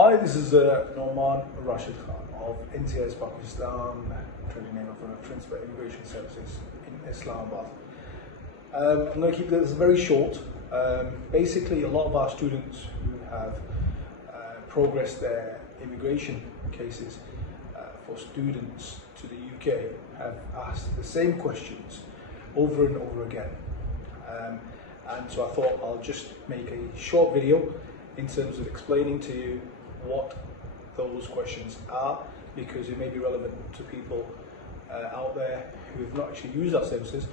Hi, this is Noman Rashid Khan of NTS Pakistan, trading name of Transfer Immigration Services in Islamabad. I'm going to keep this very short. Basically, a lot of our students who have progressed their immigration cases for students to the UK have asked the same questions over and over again. And so I thought I'll just make a short video in terms of explaining to you what those questions are, because it may be relevant to people out there who have not actually used our services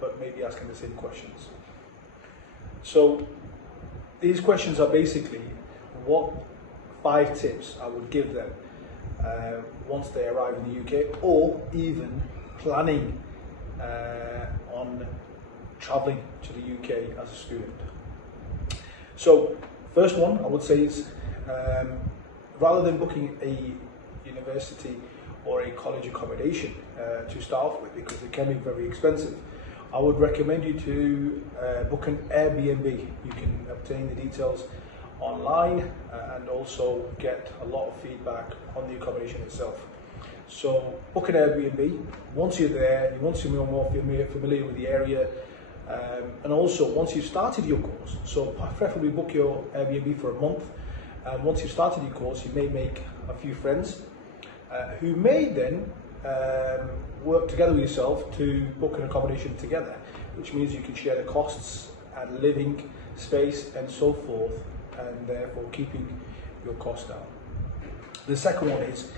but may be asking the same questions. So these questions are basically what 5 tips I would give them once they arrive in the UK, or even planning on travelling to the UK as a student. So first one I would say is rather than booking a university or a college accommodation to start off with, because it can be very expensive, I would recommend you to book an Airbnb. You can obtain the details online and also get a lot of feedback on the accommodation itself. So book an Airbnb. Once you're there, once you're more familiar with the area, and also once you've started your course, so preferably book your Airbnb for a month. And once you've started your course, you may make a few friends who may then work together with yourself to book an accommodation together, which means you can share the costs and living space and so forth, and therefore keeping your costs down. The second one is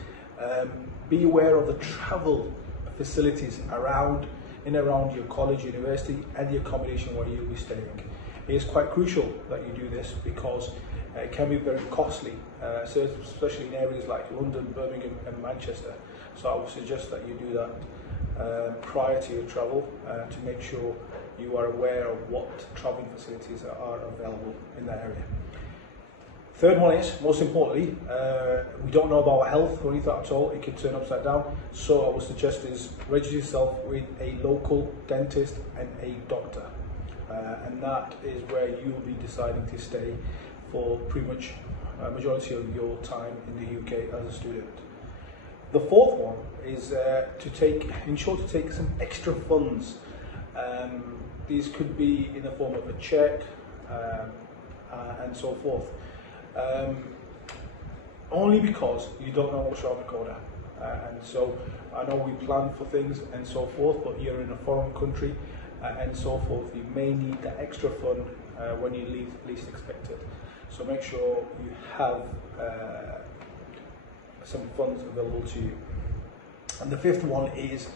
be aware of the travel facilities around your college, university, and the accommodation where you'll be staying. It is quite crucial that you do this because it can be very costly, especially in areas like London, Birmingham and Manchester. So I would suggest that you do that prior to your travel to make sure you are aware of what travelling facilities are available in that area. Third one is, most importantly, we don't know about health or anything at all. It can turn upside down. So I would suggest is register yourself with a local dentist and a doctor. And that is where you'll be deciding to stay for pretty much a majority of your time in the UK as a student. The fourth one is ensure to take some extra funds. These could be in the form of a cheque and so forth. Only because you don't know what's around the corner, and so I know we plan for things and so forth, but you're in a foreign country and so forth. You may need that extra fund when you least expect it. So make sure you have some funds available to you. And the fifth one is,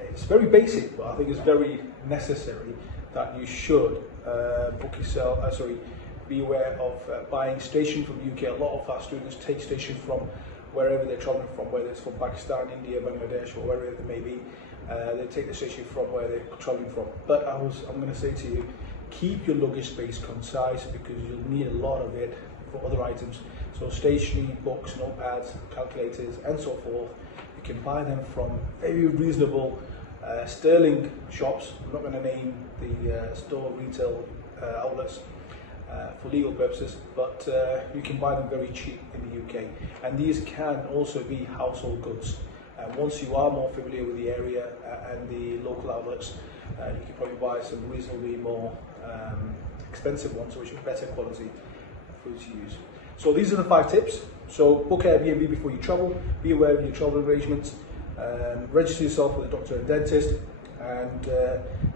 it's very basic, but I think it's very necessary that you should be aware of buying station from the UK. A lot of our students take station from wherever they're travelling from, whether it's from Pakistan, India, Bangladesh, or wherever it may be. They take the station from where they're travelling from. But I'm going to say to you, keep your luggage space concise, because you'll need a lot of it for other items. So stationery, books, notepads, calculators, and so forth. You can buy them from very reasonable sterling shops. I'm not going to name the store retail outlets for legal purposes, but you can buy them very cheap in the UK. And these can also be household goods. Once you are more familiar with the area and the local outlets, you can probably buy some reasonably more expensive ones, which are better quality food to use. So these are the 5 tips. So book Airbnb before you travel, be aware of your travel arrangements, register yourself with a doctor and dentist, and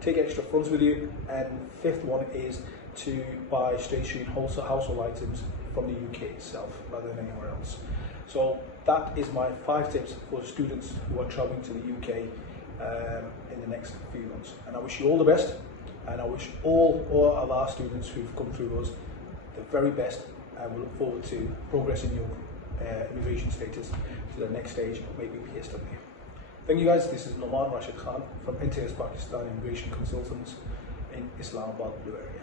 take extra funds with you. And fifth one is to buy stationery and household items from the UK itself rather than anywhere else. So that is my 5 tips for students who are travelling to the UK in the next few months. And I wish you all the best, and I wish all of our students who've come through us the very best, and we look forward to progressing your immigration status to the next stage, maybe PSW. Thank you guys. This is Noman Rashid Khan from NTS Pakistan Immigration Consultants in Islamabad, Blue Area.